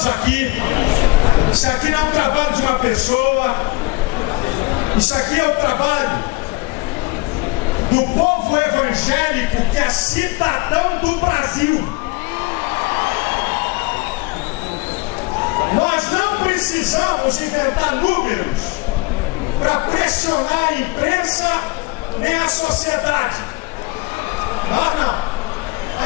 todos aqui. Isso aqui não é um trabalho de uma pessoa. Isso aqui é o trabalho do povo evangélico que é cidadão do Brasil. Nós não precisamos inventar números para pressionar a imprensa nem a sociedade. Não.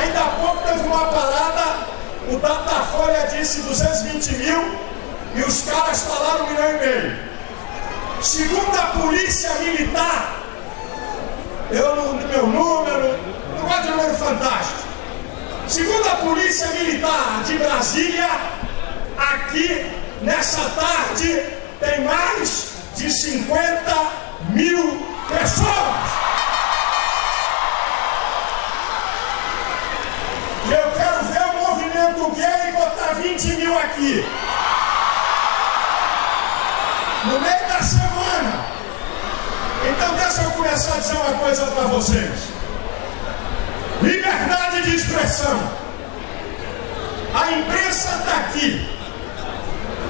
Ainda há pouco teve uma parada, o Datafolha disse 220 mil e os caras falaram 1,5 milhão. Segundo a polícia militar, eu no meu número, não gosto de número fantástico. Segundo a polícia militar de Brasília, aqui nessa tarde tem mais de 50 mil pessoas. E eu quero ver o movimento gay botar 20 mil aqui. No meio da semana. Então deixa eu começar a dizer uma coisa para vocês. Liberdade de expressão. A imprensa está aqui.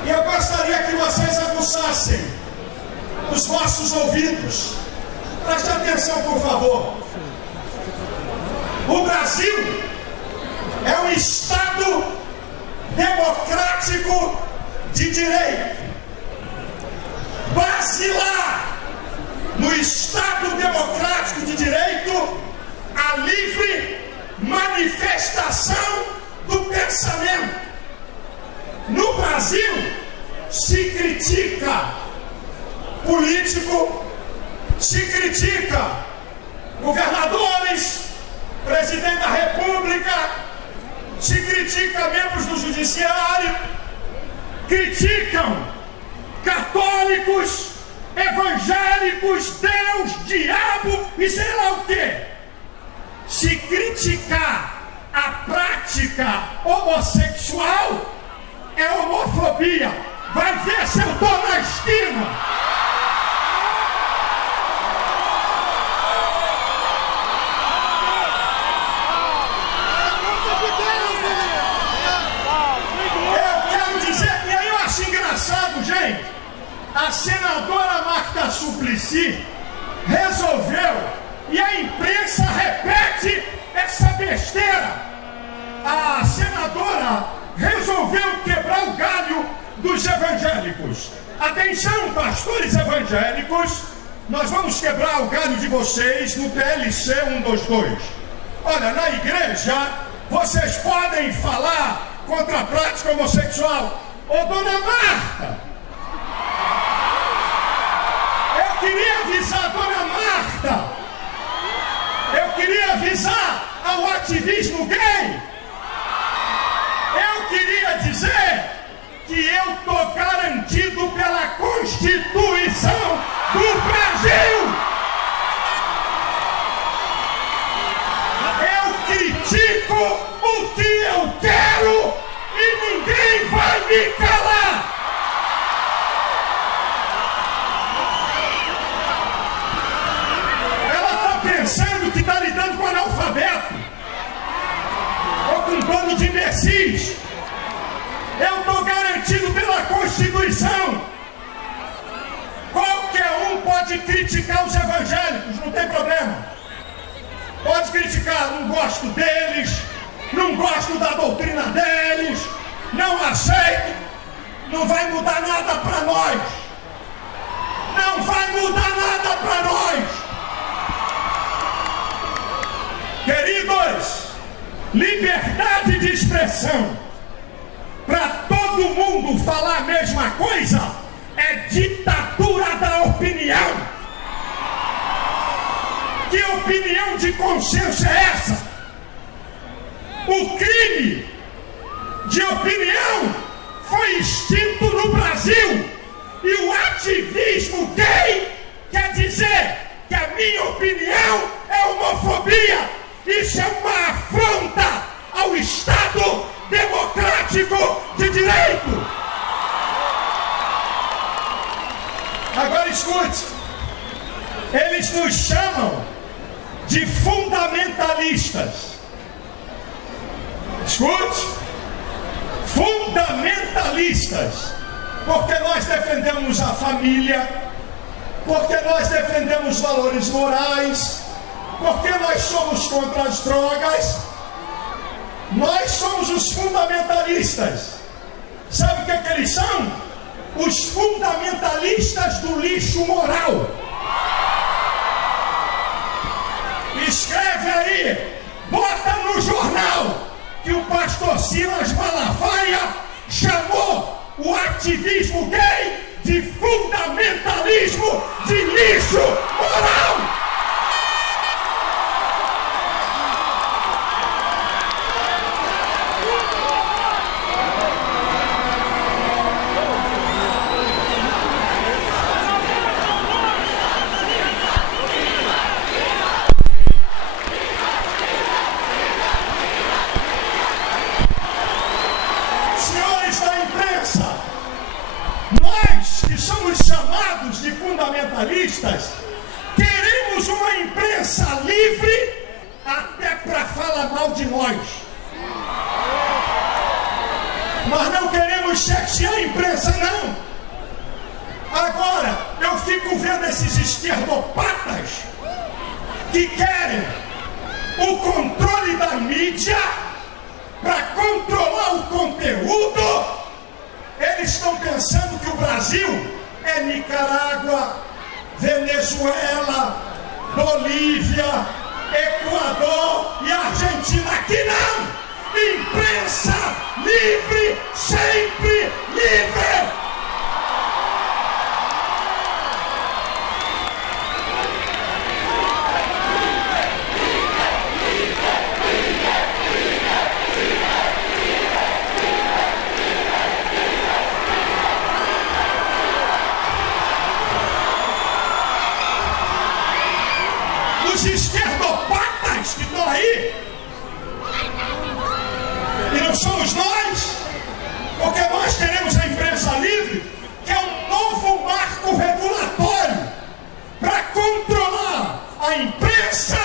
E eu gostaria que vocês aguçassem os vossos ouvidos. Preste atenção, por favor. O Brasil é um Estado democrático de direito. Basilar no Estado democrático de direito a livre manifestação do pensamento. No Brasil se critica político, se critica governadores, presidente da República, se critica membros do judiciário, criticam católicos, evangélicos, Deus, diabo e sei lá o quê. Se criticar a prática homossexual é homofobia. Vai ver se eu tô na esquina. Gente, a senadora Marta Suplicy resolveu, e a imprensa repete essa besteira, a senadora resolveu quebrar o galho dos evangélicos. Atenção, pastores evangélicos, nós vamos quebrar o galho de vocês no PLC 122. Olha, na igreja, vocês podem falar contra a prática homossexual. Ô, dona Marta, eu queria avisar a dona Marta, eu queria avisar ao ativismo gay, eu queria dizer que eu estou garantido pela Constituição do Brasil. Eu critico o que eu quero e ninguém vai me calar. Ela está pensando que está lidando com analfabeto ou com um bando de imbecis. Eu estou garantido pela Constituição. Qualquer um pode criticar os evangélicos, não tem problema. Pode criticar, não gosto deles, não gosto da doutrina deles, não aceito, não vai mudar nada para nós. Não vai mudar nada para nós. Queridos, liberdade de expressão para todo mundo falar a mesma coisa é ditadura da opinião. Que opinião de consenso é essa? O crime de opinião foi extinto no Brasil e o ativismo gay quer dizer que a minha opinião é homofobia. Isso é uma afronta ao Estado democrático de direito. Agora escute, eles nos chamam de fundamentalistas. Escute, fundamentalistas. fundamentalistas, porque nós defendemos a família, porque nós defendemos valores morais, porque nós somos contra as drogas. Nós somos os fundamentalistas. Sabe o que eles são? Os fundamentalistas do lixo moral. Escreve aí, bota no jornal que o pastor Silas Malafaia chamou o ativismo gay de fundamentalismo de lixo moral. De fundamentalistas, queremos uma imprensa livre até para falar mal de nós, mas não queremos chefiar a imprensa, não. Agora eu fico vendo esses esquerdopatas que querem o controle da mídia para controlar o conteúdo. Eles estão pensando que o Brasil é Nicarágua, Venezuela, Bolívia, Equador e Argentina. Aqui não! Imprensa livre, sempre livre! Os esquerdopatas que estão aí, e não somos nós, porque nós queremos a imprensa livre, que é um novo marco regulatório para controlar a imprensa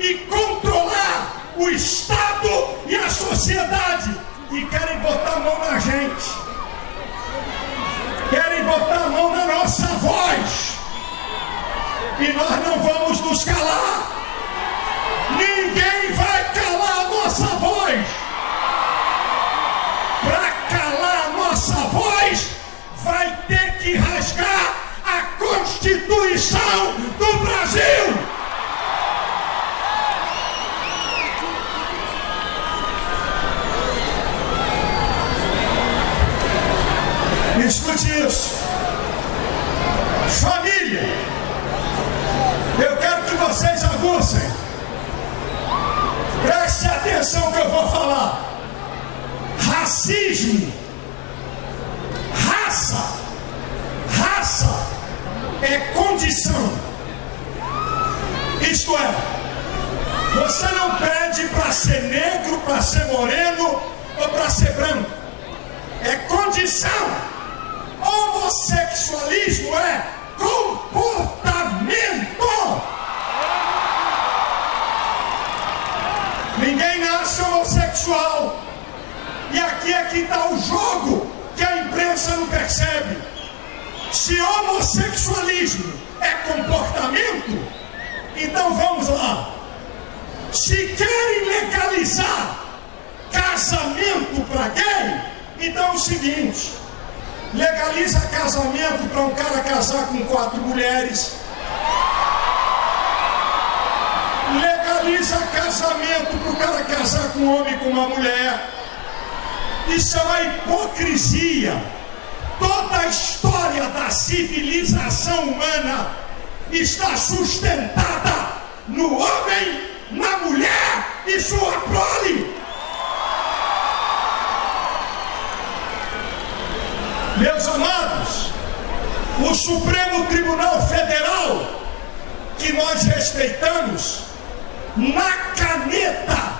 e controlar o Estado e a sociedade. E querem botar a mão na gente, querem botar a mão na nossa voz. E nós não vamos nos calar. Ninguém vai calar a nossa voz. Para calar a nossa voz, vai ter que rasgar a Constituição do Brasil. Escute isso. Família. Eu quero que vocês aguçem. Preste atenção que eu vou falar. Racismo, raça é condição. Isto é, você não pede para ser negro, para ser moreno ou para ser branco. É condição. Homossexualismo é comportamento. Ninguém nasce homossexual. E aqui é que está o jogo que a imprensa não percebe. Se homossexualismo é comportamento, então vamos lá. Se querem legalizar casamento para gay, então é o seguinte: legaliza casamento para um cara casar com 4 mulheres. Legaliza casamento para o cara casar com um homem e com uma mulher. Isso é uma hipocrisia. Toda a história da civilização humana está sustentada no homem, na mulher e sua prole. Meus amados, o Supremo Tribunal Federal, que nós respeitamos, na caneta,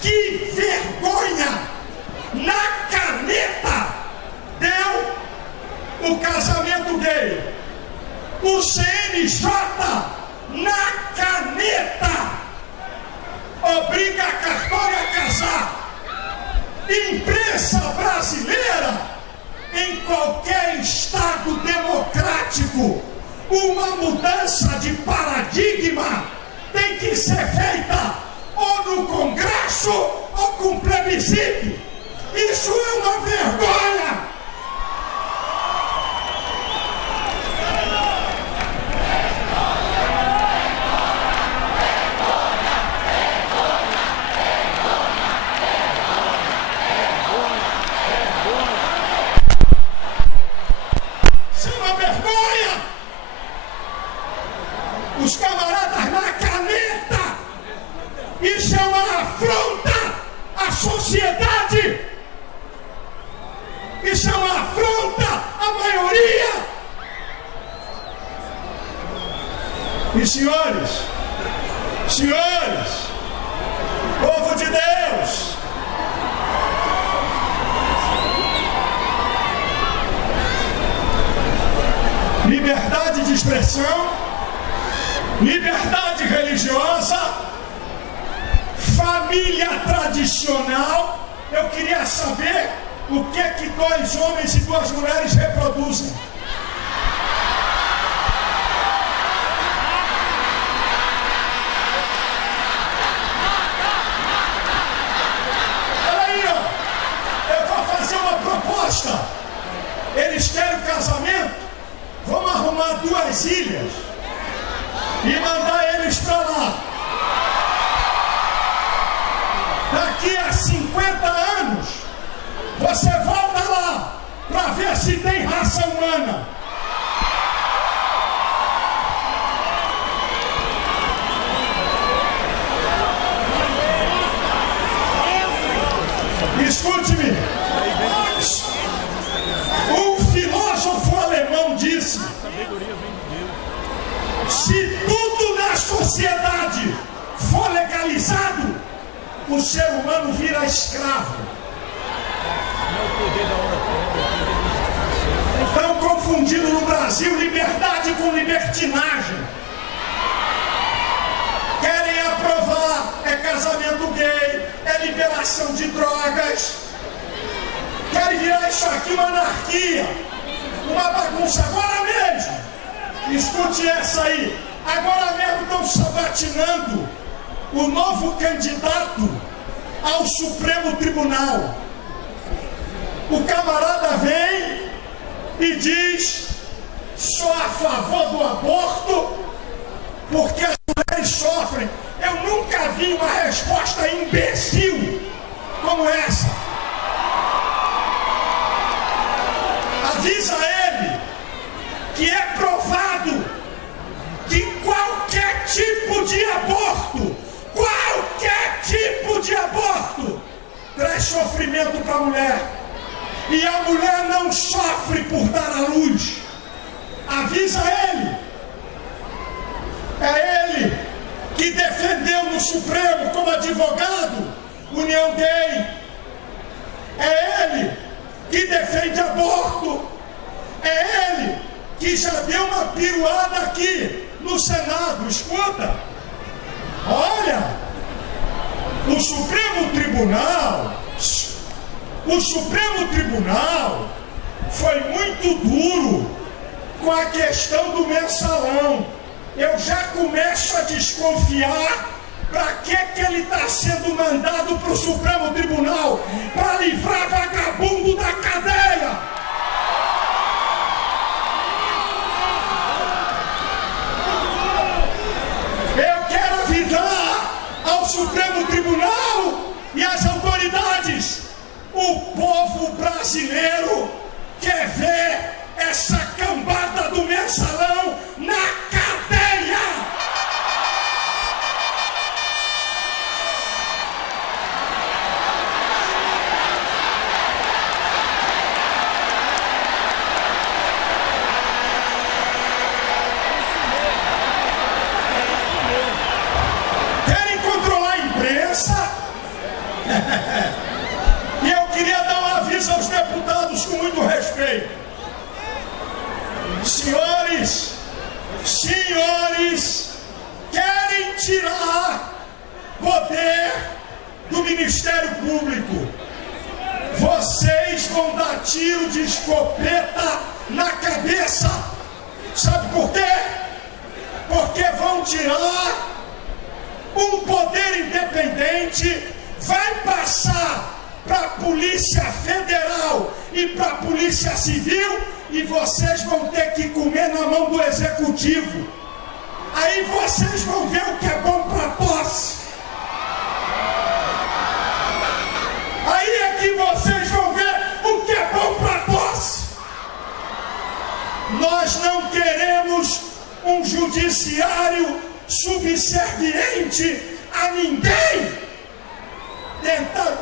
que vergonha, na caneta, deu o casamento gay. O CNJ, na caneta, obriga a cartória a casar. Imprensa brasileira, em qualquer Estado democrático, uma mudança de paradigma tem que ser feita ou no Congresso ou com plebiscito. Isso é uma vergonha. Os camaradas na caneta. Isso é uma afronta à sociedade. Isso é uma afronta à maioria. E senhores, povo de Deus, liberdade de expressão, liberdade religiosa, família tradicional. Eu queria saber o que 2 homens e 2 mulheres reproduzem. Olha aí, ó. Eu vou fazer uma proposta. Eles querem o casamento? Vamos arrumar 2 ilhas e mandar eles para lá. Daqui a 50 anos, você volta lá para ver se tem raça humana. Escute-me. Um filósofo alemão disse: se tudo na sociedade for legalizado, o ser humano vira escravo. Estão confundindo no Brasil liberdade com libertinagem. Querem aprovar casamento gay, liberação de drogas. Querem virar isso aqui uma anarquia, uma bagunça. Agora mesmo, escute essa aí, agora mesmo estão sabatinando o novo candidato ao Supremo Tribunal. O camarada vem e diz: sou a favor do aborto porque as mulheres sofrem. Eu nunca vi uma resposta imbecil como essa. Avisa ele que é provado que qualquer tipo de aborto traz sofrimento para a mulher. E a mulher não sofre por dar à luz. Avisa ele. É ele que defendeu no Supremo como advogado união gay. É ele que defende aborto. É ele que já deu uma piruada aqui no Senado. Escuta. Olha, o Supremo Tribunal foi muito duro com a questão do mensalão. Eu já começo a desconfiar para que ele está sendo mandado para o Supremo Tribunal, para livrar vagabundo da cadeia. Eu quero avisar ao Supremo Tribunal e às autoridades: o povo brasileiro quer ver essa cambada do mensalão na cadeia. Querem controlar a imprensa? E eu queria dar um aviso aos deputados com muito respeito. Senhores, querem tirar poder do Ministério Público. vão dar tiro de escopeta na cabeça. Sabe por quê? Porque vão tirar um poder independente, vai passar para a Polícia Federal e para a Polícia Civil, e vocês vão ter que comer na mão do Executivo. Aí vocês vão ver o que é bom para tosse. Aí é que vocês vão ver o que é bom para tosse. Nós não queremos um judiciário subserviente a ninguém.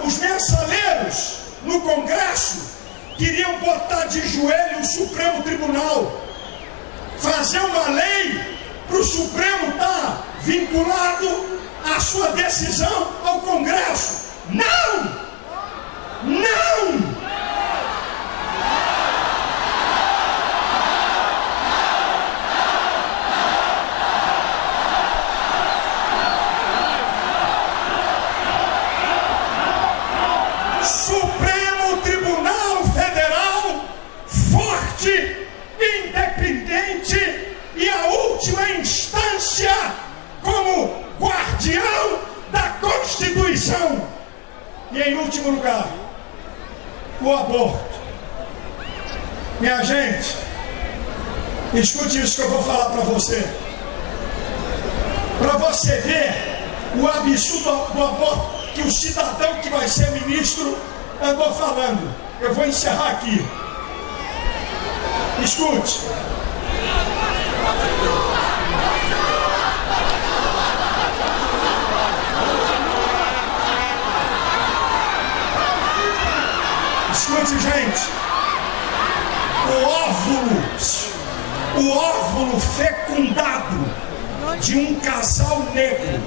Os mensaleiros no Congresso queriam botar de joelho o Supremo Tribunal, fazer uma lei para o Supremo estar vinculado à sua decisão ao Congresso. Não! Não! Supremo Tribunal Federal, forte, independente e a última instância como guardião da Constituição. E em último lugar, o aborto. Minha gente, escute isso que eu vou falar para você. Para você ver o absurdo do aborto que o cidadão que vai ser ministro andou falando. Eu vou encerrar aqui. Escute. Escute, gente. O óvulo fecundado de um casal negro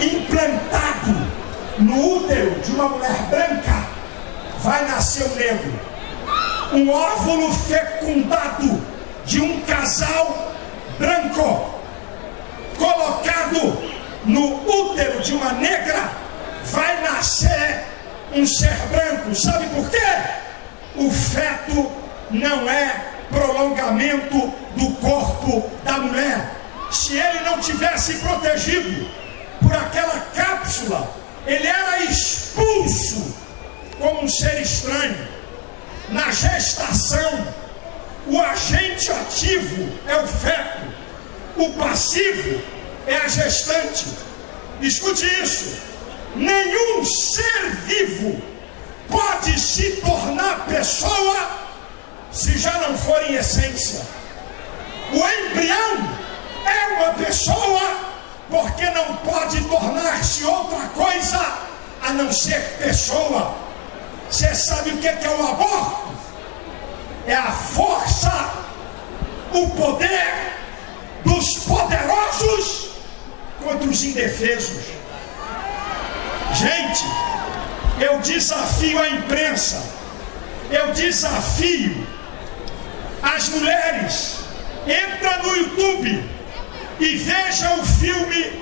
implantado no útero de uma mulher branca, vai nascer um negro. Um óvulo fecundado de um casal branco, colocado no útero de uma negra, vai nascer um ser branco. Sabe por quê? O feto não é prolongamento do corpo da mulher. Se ele não tivesse protegido por aquela cápsula, ele era expulso como um ser estranho. Na gestação, o agente ativo é o feto, o passivo é a gestante. Escute isso: nenhum ser vivo pode se tornar pessoa se já não for em essência. O embrião é uma pessoa porque não pode tornar-se outra coisa a não ser pessoa. Você sabe o que é o aborto? É a força, o poder dos poderosos contra os indefesos. Gente, eu desafio a imprensa, eu desafio as mulheres, entra no YouTube e veja o filme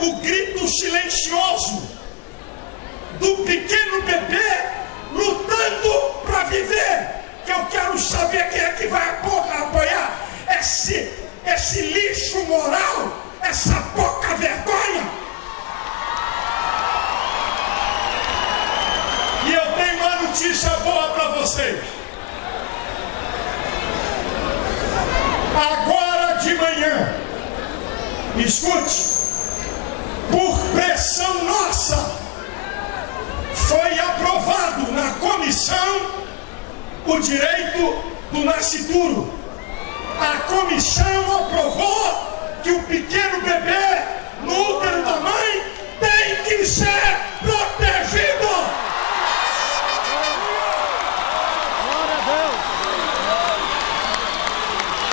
O Grito Silencioso, do pequeno bebê lutando para viver. Que eu quero saber quem é que vai apoiar esse lixo moral, essa pouca vergonha. E eu tenho uma notícia boa para vocês. Agora de manhã, escute, por pressão nossa, foi aprovado na comissão o direito do nascituro. A comissão aprovou que o pequeno bebê no útero da mãe tem que ser protegido. Glória a Deus.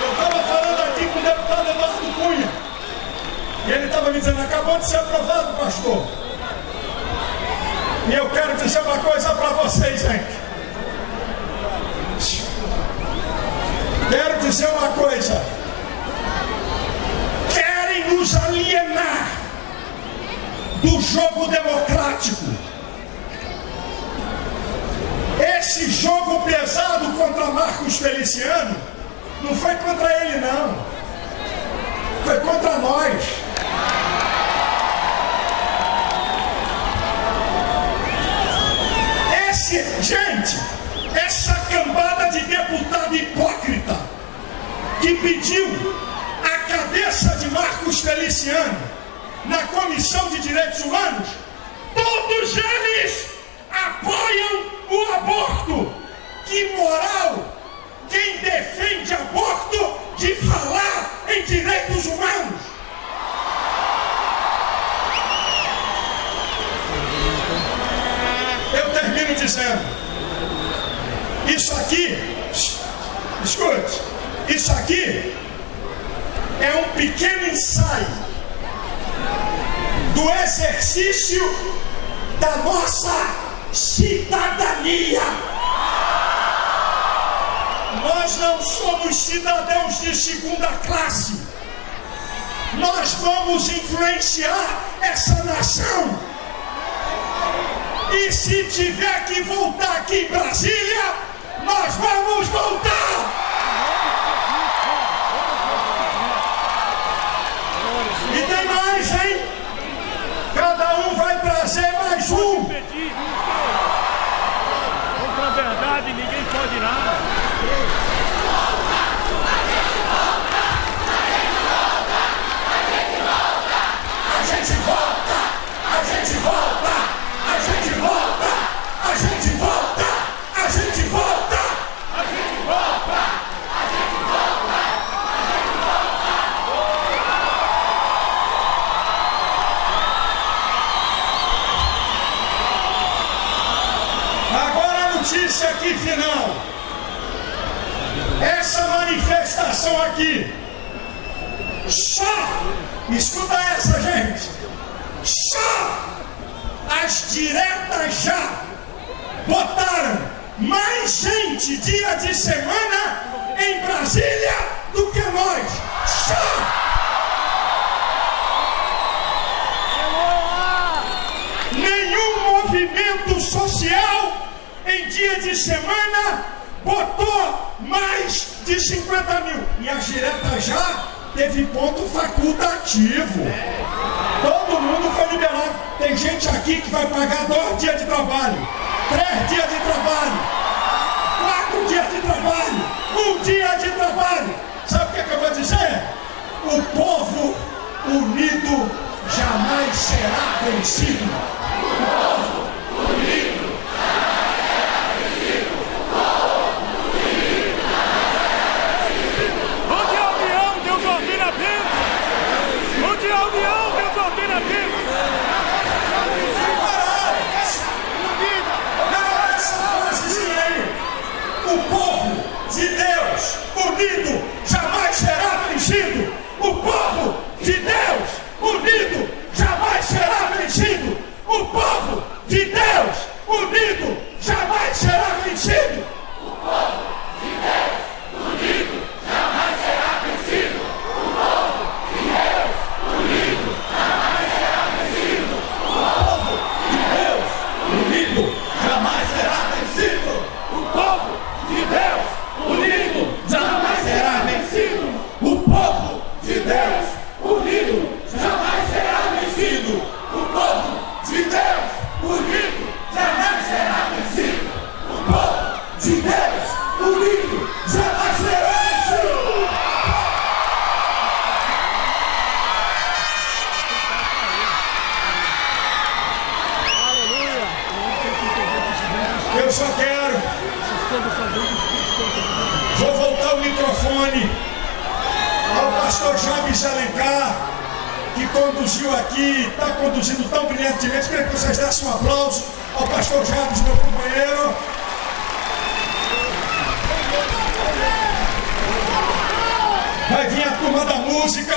Eu estava falando aqui com o deputado Eduardo Cunha e ele estava me dizendo: acabou de ser aprovado, pastor. E eu quero dizer uma coisa para vocês, gente. Quero dizer uma coisa: querem nos alienar do jogo democrático. esse jogo pesado contra Marcos Feliciano não foi contra ele, não. Foi contra nós. Gente, essa cambada de deputado hipócrita que pediu a cabeça de Marcos Feliciano na Comissão de Direitos Humanos, todos eles apoiam o aborto. Que moral! Quem defende aborto de falar em direitos humanos? Eu termino dizendo, isso aqui, escute, isso aqui é um pequeno ensaio do exercício da nossa cidadania. Nós não somos cidadãos de segunda classe. Nós vamos influenciar essa nação. E se tiver que voltar aqui em Brasília, nós vamos voltar! E tem mais, hein? Cada um vai trazer mais um! Contra a verdade, ninguém pode nada. A gente volta! A gente volta! A gente volta! A gente volta! A gente volta! A gente volta! A gente volta! A gente volta! Agora a notícia aqui final. Essa manifestação aqui, só, escuta essa, gente, só as diretas já botaram mais gente dia de semana em Brasília do que nós. Só! Nenhum movimento social em dia de semana botou mais de 50 mil. E as diretas já teve ponto facultativo. Todo mundo foi liberado. Tem gente aqui que vai pagar 2 dias de trabalho, 3 dias de trabalho, 4 dias de trabalho, 1 dia de trabalho. Sabe o que eu vou dizer? O povo unido jamais será vencido. O povo unido jamais será vencido. O povo unido jamais será vencido. Onde há união, Deus ordena a bênção. Onde há união, Deus ordena a bênção. O povo de Deus unido jamais será vencido. O povo de Deus unido jamais será vencido. O povo de Deus unido jamais será vencido. O povo de Deus unido jamais será vencido. O povo de Deus unido jamais será vencido. O povo de Deus unido jamais será vencido. O povo de Deus unido jamais será vencido. O povo de Deus unido jamais será vencido. O povo de Deus unido jamais será vencido. O povo de Deus unido jamais será vencido. Eu só quero. Vou voltar o microfone ao pastor Jabes Alencar, que conduziu aqui, está conduzindo tão brilhantemente. Queria que vocês dessem um aplauso ao pastor Jabes, meu companheiro. Vai vir a turma da música.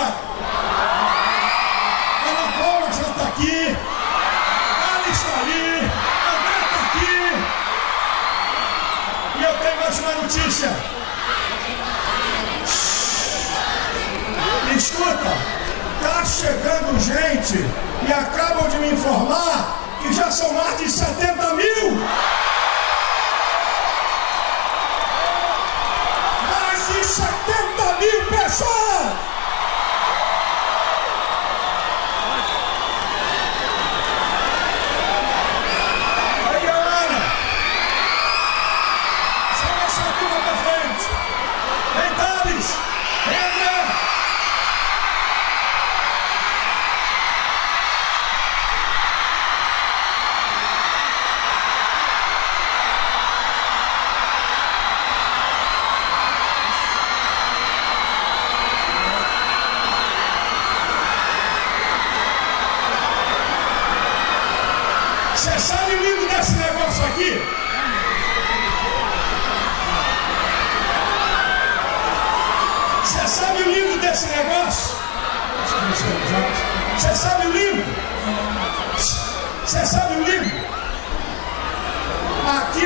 Ana Paula já está aqui. Alice está ali. André está aqui. E eu tenho mais uma notícia. Escuta, está chegando gente e acabam de me informar que já são mais de 70 mil.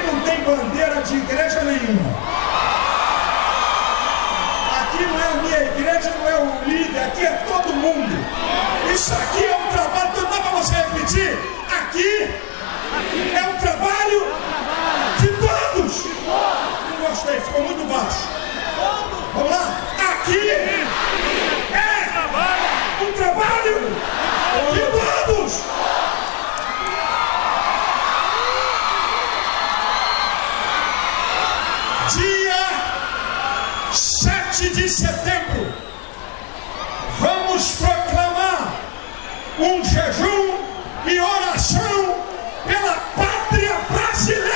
Aqui não tem bandeira de igreja nenhuma. Aqui não é a minha igreja, não é o líder, aqui é todo mundo. Isso aqui é um trabalho, não dá para você repetir. Aqui é um trabalho de todos. Não gostei, ficou muito baixo. Vamos lá? Aqui é um trabalho de todos. Dia 7 de setembro, vamos proclamar um jejum e oração pela pátria brasileira.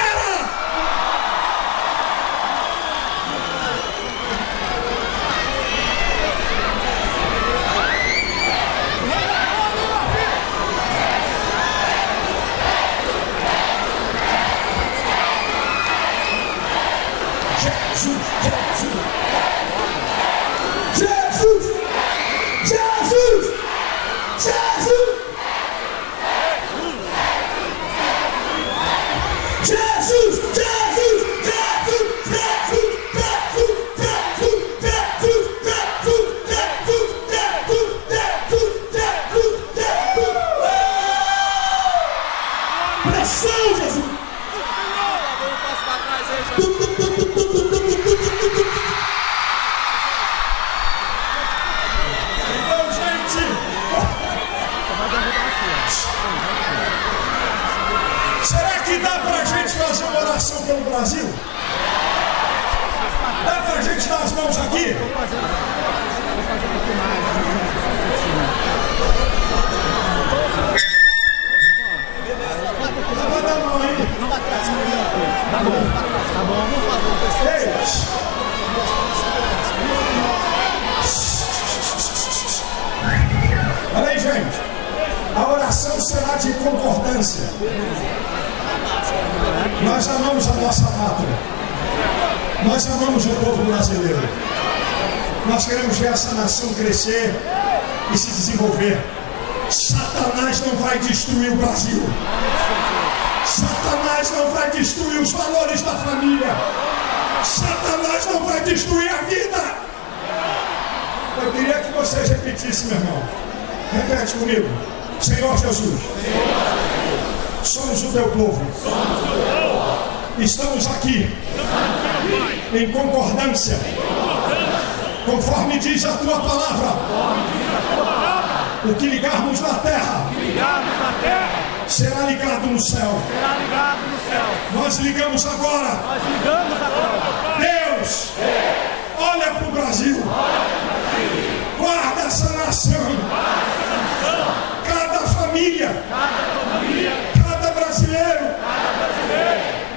Jesus, Jesus, Jesus, Jesus, Jesus, pressão, Jesus. Então, gente, será que dá pra gente fazer uma oração pelo Brasil? Dá pra gente dar as mãos aqui? Levanta a mão aí. Tá bom, por favor. Ei. Olha aí, gente. A oração será de concordância. Nós amamos a nossa pátria. Nós amamos o povo brasileiro. Nós queremos ver essa nação crescer e se desenvolver. Satanás não vai destruir o Brasil. Satanás não vai destruir os valores da família. Satanás não vai destruir a vida. Eu queria que vocês repetissem, meu irmão. Repete comigo. Senhor Jesus, somos o teu povo. Estamos aqui em concordância, conforme diz a tua palavra. O que ligarmos na terra será ligado no céu. Nós ligamos agora. Deus, olha para o Brasil. Guarda essa nação. Cada família. Cada brasileiro.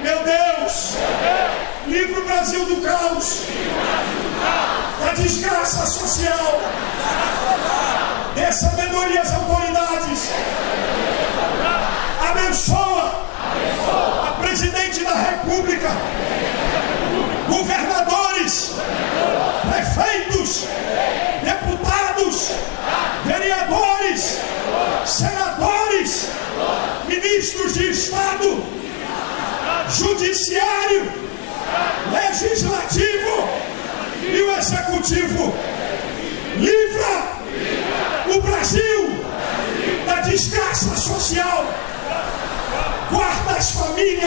Meu Deus, livra o Brasil do caos, da desgraça social. Dê sabedoria às autoridades. Abençoa a presidente da República, governadores, prefeitos, deputados, vereadores, senadores, ministros de Estado, judiciário, legislativo e o executivo. Livra o Brasil da desgraça social. Guarda as famílias.